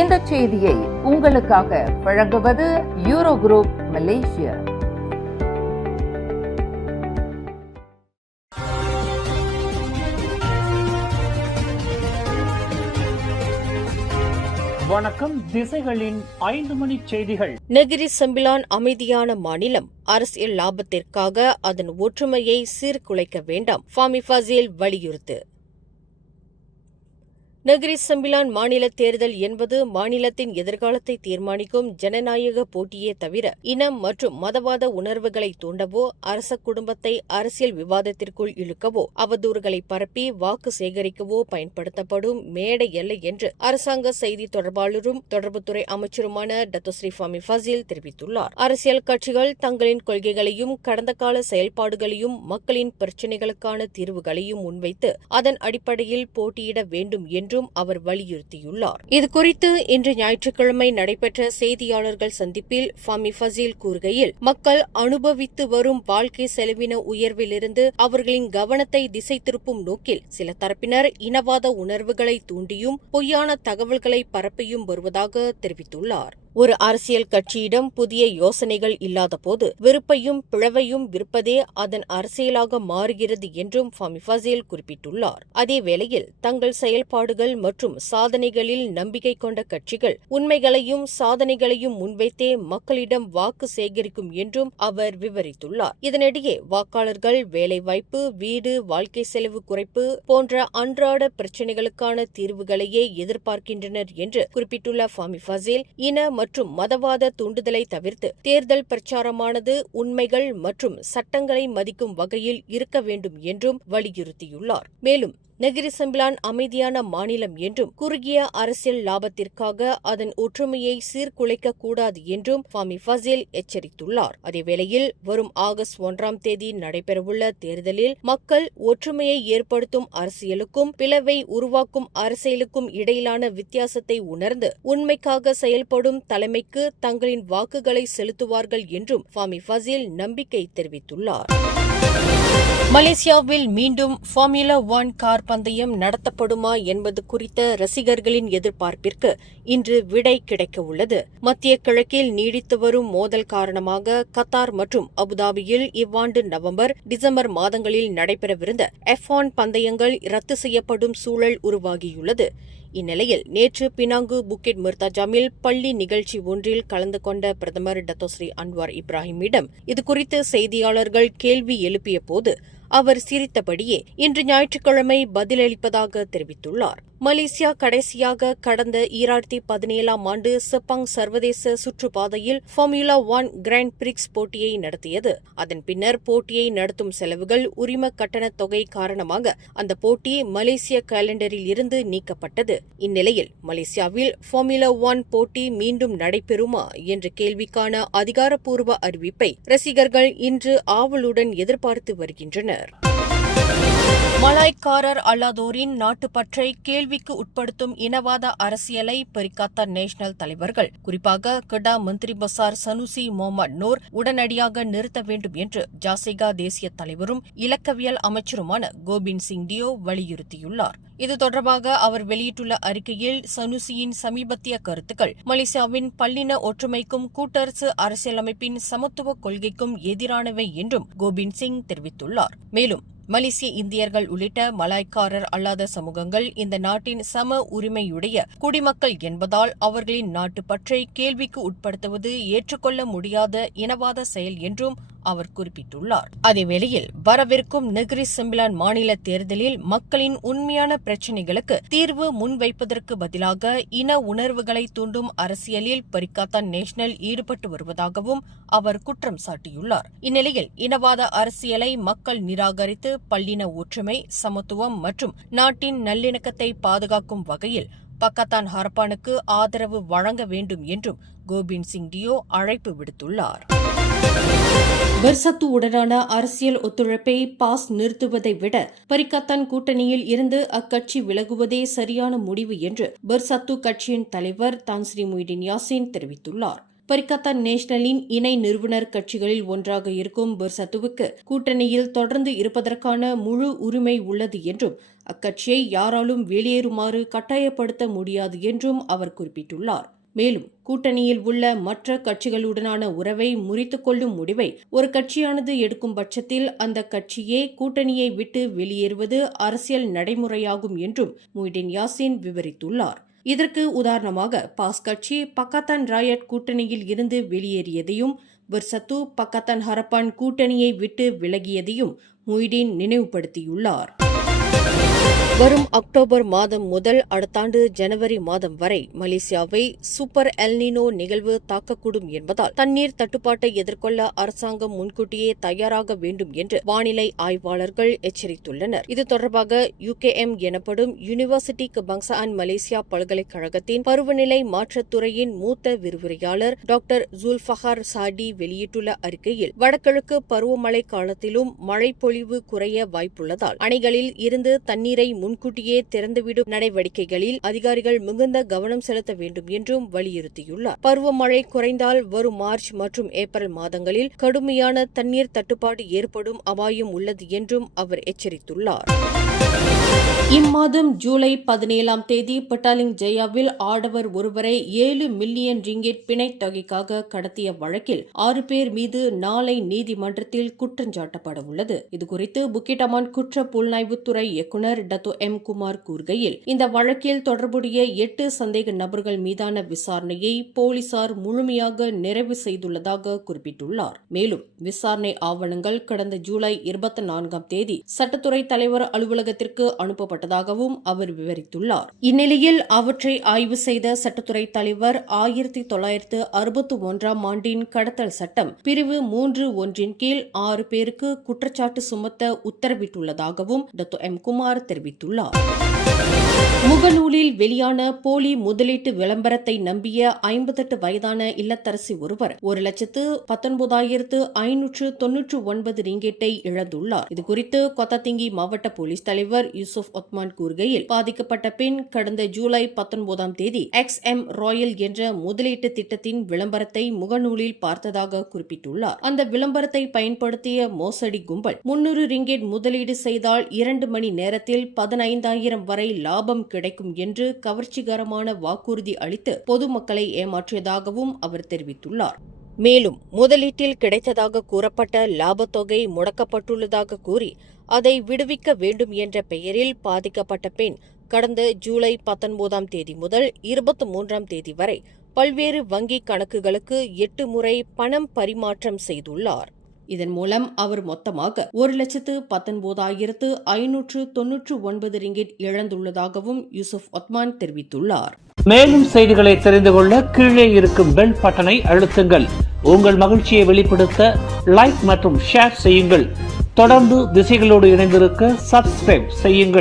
இந்த செய்தியை உங்களுக்காக வழங்குவது யூரோ குரூப் மலேசியா. வணக்கம். திசைகளின் 5 மணி செய்திகள். நெகிரி செம்பிலான் அமைதியான மாநிலம். அரசியல் லாபத்திற்காக அதன் ஒற்றுமையை சீர்குலைக்க வேண்டாம். ஃபாமி ஃபசீல் வலியுறுத்து. நெகிரி செம்பிலான் மாநில தேர்தல் என்பது மாநிலத்தின் எதிர்காலத்தை தீர்மானிக்கும் ஜனநாயக போட்டியே தவிர இனம் மற்றும் மதவாத உணர்வுகளை தூண்டவோ அரச குடும்பத்தை அரசியல் விவாதத்திற்குள் இழுக்கவோ அவதூறுகளை பரப்பி வாக்கு சேகரிக்கவோ பயன்படுத்தப்படும் மேடை அல்ல என்று அரசாங்க செய்தி தொடர்பாளரும் தொடர்புத்துறை அமைச்சருமான டத்தோஸ்ரீ ஃபாமி ஃபசீல் தெரிவித்துள்ளார். அரசியல் கட்சிகள் தங்களின் கொள்கைகளையும் கடந்த கால செயல்பாடுகளையும் மக்களின் பிரச்சினைகளுக்கான தீர்வுகளையும் முன்வைத்து அதன் அடிப்படையில் போட்டியிட வேண்டும் என்று அவர் வலியுறுத்தியுள்ளார். இதுகுறித்து இன்று ஞாயிற்றுக்கிழமை நடைபெற்ற செய்தியாளர்கள் சந்திப்பில் ஃபாமி ஃபசீல் கூறுகையில், மக்கள் அனுபவித்து வரும் வாழ்க்கை செலவின உயர்விலிருந்து அவர்களின் கவனத்தை திசை திருப்பும் நோக்கில் சில தரப்பினர் இனவாத உணர்வுகளை தூண்டியும் பொய்யான தகவல்களை பரப்பியும் வருவதாக தெரிவித்துள்ளார். ஒரு அரசியல் கட்சியிடம் புதிய யோசனைகள் இல்லாதபோது வெறுப்பையும் பிளவையும் விற்பதே அதன் அரசியலாக மாறுகிறது என்றும் ஃபாமி ஃபசீல் குறிப்பிட்டுள்ளார். அதேவேளையில் தங்கள் செயல்பாடுகள் மற்றும் சாதனைகளில் நம்பிக்கை கொண்ட கட்சிகள் உண்மைகளையும் சாதனைகளையும் முன்வைத்தே மக்களிடம் வாக்கு சேகரிக்கும் என்றும் அவர் விவரித்துள்ளார். இதனிடையே வாக்காளர்கள் வேலைவாய்ப்பு, வீடு, வாழ்க்கை செலவு குறைப்பு போன்ற அன்றாட பிரச்சினைகளுக்கான தீர்வுகளையே எதிர்பார்க்கின்றனர் என்று குறிப்பிட்டுள்ள ஃபாமி ஃபசீல், இன மற்றும் மதவாத தூண்டுதலை தவிர்த்து தேர்தல் பிரச்சாரமானது உண்மைகள் மற்றும் சட்டங்களை மதிக்கும் வகையில் இருக்க வேண்டும் என்றும் வலியுறுத்தியுள்ளார். மேலும் நெகிரி செம்பிலான் அமைதியான மாநிலம் என்றும் குறுகிய அரசியல் லாபத்திற்காக அதன் ஒற்றுமையை சீர்குலைக்க கூடாது என்றும் ஃபாமி ஃபசீல் எச்சரித்துள்ளார். அதேவேளையில் வரும் ஆகஸ்ட் 1ஆம் தேதி நடைபெறவுள்ள தேர்தலில் மக்கள் ஒற்றுமையை ஏற்படுத்தும் அரசியலுக்கும் பிளவை உருவாக்கும் அரசியலுக்கும் இடையிலான வித்தியாசத்தை உணர்ந்து உண்மைக்காக செயல்படும் தலைமைக்கு தங்களின் வாக்குகளை செலுத்துவார்கள் என்றும் ஃபாமி ஃபசீல் நம்பிக்கை தெரிவித்துள்ளார். மலேசியாவில் மீண்டும் ஃபார்முலா 1 கார் பந்தயம் நடத்தப்படுமா என்பது குறித்த ரசிகர்களின் எதிர்பார்ப்பிற்கு இன்று விடை கிடைக்க உள்ளது. மத்திய கிழக்கில் நீடித்து வரும் மோதல் காரணமாக கத்தார் மற்றும் அபுதாபியில் இவ்வாண்டு நவம்பர், டிசம்பர் மாதங்களில் நடைபெறவிருந்த F1 பந்தயங்கள் ரத்து செய்யப்படும் சூழல் உருவாகியுள்ளது. இந்நிலையில் நேற்று பினாங்கு புக்கிட் மிர்தாஜாமில் பள்ளி நிகழ்ச்சி ஒன்றில் கலந்து கொண்ட பிரதமர் டத்தோஸ்ரீ அன்வார் இப்ராஹிமிடம் இதுகுறித்து செய்தியாளர்கள் கேள்வி எழுப்பிய போது அவர் சிரித்தபடியே இன்று ஞாயிற்றுக்கிழமை பதிலளிப்பதாக தெரிவித்துள்ளார். மலேசியா கடைசியாக கடந்த 2017ஆம் ஆண்டு செப்பாங் சர்வதேச சுற்றுப்பாதையில் ஃபார்முலா 1 கிராண்ட் பிரிக்ஸ் போட்டியை நடத்தியது. அதன் பின்னர் போட்டியை நடத்தும் செலவுகள், உரிம கட்டணத் தொகை காரணமாக அந்த போட்டி மலேசிய காலண்டரில் இருந்து நீக்கப்பட்டது. இந்நிலையில் மலேசியாவில் ஃபார்முலா 1 போட்டி மீண்டும் நடைபெறுமா என்ற கேள்விக்கான அதிகாரப்பூர்வ அறிவிப்பை ரசிகர்கள் இன்று ஆவலுடன் எதிர்பார்த்து வருகின்றனர். மலாய்க்காரர் அல்லாதோரின் நாட்டுப்பற்றை கேள்விக்கு உட்படுத்தும் இனவாத அரசியலை பரிகாத்தான் நேஷனல் தலைவர்கள், குறிப்பாக கெடா மந்திரி பசார் சனுசி முகமது நூர் உடனடியாக நிறுத்த வேண்டும் என்று ஜாசிகா தேசிய தலைவரும் இலக்கவியல் அமைச்சருமான கோபிந்த் சிங் டியோ வலியுறுத்தியுள்ளார். இது தொடர்பாக அவர் வெளியிட்டுள்ள அறிக்கையில், சனுசியின் சமீபத்திய கருத்துக்கள் மலேசியாவின் பல்லின ஒற்றுமைக்கும் கூட்டரசு அரசியலமைப்பின் சமத்துவ கொள்கைக்கும் எதிரானவை என்றும் கோபிந்த் சிங் தெரிவித்துள்ளார். மேலும் மலேசிய இந்தியர்கள் உள்ளிட்ட மலாய்க்காரர் அல்லாத சமூகங்கள் இந்த நாட்டின் சம உரிமையுடைய குடிமக்கள் என்பதால் அவர்களின் நாட்டுப்பற்றை கேள்விக்கு உட்படுத்துவது ஏற்றுக்கொள்ள முடியாத இனவாத செயல் என்றும் அவர் குறிப்பிட்டுள்ளார். அதேவேளையில் வரவிருக்கும் நெகிரி செம்பிலான் மாநில தேர்தலில் மக்களின் உண்மையான பிரச்சினைகளுக்கு தீர்வு முன்வைப்பதற்கு பதிலாக இன உணர்வுகளை தூண்டும் அரசியலில் பரிகாத்தான் நேஷனல் ஈடுபட்டு வருவதாகவும் அவர் குற்றம் சாட்டியுள்ளார். இந்நிலையில் இனவாத அரசியலை மக்கள் நிராகரித்து பல்லின ஒற்றுமை, சமத்துவம் மற்றும் நாட்டின் நல்லிணக்கத்தை பாதுகாக்கும் வகையில் பக்கத்தான் ஹரப்பானுக்கு ஆதரவு வழங்க வேண்டும் என்றும் கோபிந்த் சிங் டியோ அழைப்பு விடுத்துள்ளார். பெர்சத்துவுடனான அரசியல் ஒத்துழைப்பை பாஸ் நிறுத்துவதை விட பரிகாத்தான் கூட்டணியில் இருந்து அக்கட்சி விலகுவதே சரியான முடிவு என்று பெர்சத்து கட்சியின் தலைவர் தான் ஸ்ரீ முய்டின் யாசின் தெரிவித்துள்ளார். பரிகத்தான் நேஷனலின் இணை நிறுவனர் கட்சிகளில் ஒன்றாக இருக்கும் பெர்சத்துவுக்கு கூட்டணியில் தொடர்ந்து இருப்பதற்கான முழு உரிமை உள்ளது என்றும் அக்கட்சியை யாராலும் வெளியேறுமாறு கட்டாயப்படுத்த முடியாது என்றும் அவர் குறிப்பிட்டுள்ளார். மேலும் கூட்டணியில் உள்ள மற்ற கட்சிகளுடனான உறவை முறித்துக் கொள்ளும் முடிவை ஒரு கட்சியானது எடுக்கும் பட்சத்தில் அந்த கட்சியே கூட்டணியை விட்டு வெளியேறுவது அரசியல் நடைமுறையாகும் என்றும் முய்டின் யாசின் விவரித்துள்ளார். இதற்கு உதாரணமாக பாஸ் கட்சி பக்காத்தான் ராயட் கூட்டணியில் இருந்து வெளியேறியதையும் பெர்சத்து பக்காத்தான் ஹரப்பான் கூட்டணியை விட்டு விலகியதையும் முய்டின் நினைவுபடுத்தியுள்ளார். வரும் அக்டோபர் மாதம் முதல் அடுத்த ஆண்டு ஜனவரி மாதம் வரை மலேசியாவை சூப்பர் எல்னினோ நிகழ்வு தாக்கக்கூடும் என்பதால் தண்ணீர் தட்டுப்பாட்டை எதிர்கொள்ள அரசாங்கம் முன்கூட்டியே தயாராக வேண்டும் என்று வானிலை ஆய்வாளர்கள் எச்சரித்துள்ளனர். இது தொடர்பாக UKM எனப்படும் யூனிவர்சிட்டி கெபாங்சான் மலேசியா பல்கலைக்கழகத்தின் பருவநிலை மாற்றத்துறையின் மூத்த விரிவுரையாளர் டாக்டர் ஜுல்ஃபஹார் சாடி வெளியிட்டுள்ள அறிக்கையில் வடகிழக்கு பருவமழை காலத்திலும் மழைப்பொழிவு குறைய வாய்ப்புள்ளதால் அணைகளில் இருந்து தண்ணீரை முன்கூட்டியே திறந்துவிடும் நடவடிக்கைகளில் அதிகாரிகள் மிகுந்த கவனம் செலுத்த வேண்டும் என்றும் வலியுறுத்தியுள்ளார். பருவமழை குறைந்தால் வரும் மார்ச் மற்றும் ஏப்ரல் மாதங்களில் கடுமையான தண்ணீர் தட்டுப்பாடு ஏற்படும் அபாயம் உள்ளது என்றும் அவர் எச்சரித்துள்ளார். இம்மாதம் ஜூலை 17ஆம் தேதி பட்டாலிங் ஜெயாவில் ஆடவர் ஒருவரை 7 மில்லியன் ரிங்கெட் பிணைத் தொகைக்காக கடத்திய வழக்கில் 6 பேர் மீது நாளை நீதிமன்றத்தில் குற்றஞ்சாட்டப்பட உள்ளது. இதுகுறித்து புக்கிட் அமான் குற்ற புலனாய்வுத்துறை இயக்குநர் டத்தோ M. குமார் கூறுகையில், இந்த வழக்கில் தொடர்புடைய 8 சந்தேக நபர்கள் மீதான விசாரணையை போலீசார் முழுமையாக நிறைவு செய்துள்ளதாக குறிப்பிட்டுள்ளார். மேலும் விசாரணை ஆவணங்கள் கடந்த ஜூலை 24ஆம் தேதி சட்டத்துறை தலைவர் அலுவலகத்திற்கு அனுப்பப்பட்டதாகவும் அவர் விவரித்துள்ளார். இந்நிலையில் அவற்றை ஆய்வு செய்த சட்டத்துறை தலைவர் 1961ஆம் ஆண்டின் கடத்தல் சட்டம் பிரிவு 3(1) கீழ் 6 பேருக்கு குற்றச்சாட்டு சுமத்த உத்தரவிட்டுள்ளதாகவும் டத்தோ M. குமார் தெரிவித்துள்ளார். முகநூலில் வெளியான போலி முதலீட்டு விளம்பரத்தை நம்பிய 58 வயதான இல்லத்தரசி ஒருவர் 1,19,599 ரிங்கெட்டை இழந்துள்ளார். இதுகுறித்து கொத்தத்திங்கி மாவட்ட போலீஸ் தலைவர் யூசுப் ஒத்மான் கூறுகையில், பாதிக்கப்பட்ட பெண் கடந்த ஜூலை 19ஆம் தேதி XM ராயல் என்ற முதலீட்டு திட்டத்தின் விளம்பரத்தை முகநூலில் பார்த்ததாக குறிப்பிட்டுள்ளார். அந்த விளம்பரத்தை பயன்படுத்திய மோசடி கும்பல் 300 ரிங்கெட் முதலீடு செய்தால் 2 மணி நேரத்தில் 15,000 வரை லாபம் கிடைக்கும் என்று கவர்ச்சிகரமான வாக்குறுதி அளித்து பொதுமக்களை ஏமாற்றியதாகவும் அவர் தெரிவித்துள்ளார். மேலும் முதலீட்டில் கிடைத்ததாக கூறப்பட்ட லாபத்தொகை முடக்கப்பட்டுள்ளதாக கூறி அதை விடுவிக்க வேண்டும் என்ற பெயரில் பாதிக்கப்பட்ட பெண் கடந்த ஜூலை 19ஆம் தேதி முதல் 23ஆம் தேதி வரை பல்வேறு வங்கிக் கணக்குகளுக்கு 8 முறை பணம் பரிமாற்றம் செய்துள்ளார். இதன் மூலம் அவர் மொத்தமாக 1,19,599 ரிங்கெட் இழந்துள்ளதாகவும் யூசுப் ஒத்மான் தெரிவித்துள்ளார். மேலும் செய்திகளை தெரிந்து கொள்ள கீழே இருக்கும் பெல் பட்டனை அழுத்துங்கள். உங்கள் மகிழ்ச்சியை வெளிப்படுத்த லைக் மற்றும் ஷேர் செய்யுங்கள். தொடர்ந்து திசைகளோடு இணைந்திருக்க சப்ஸ்கிரைப் செய்யுங்கள்.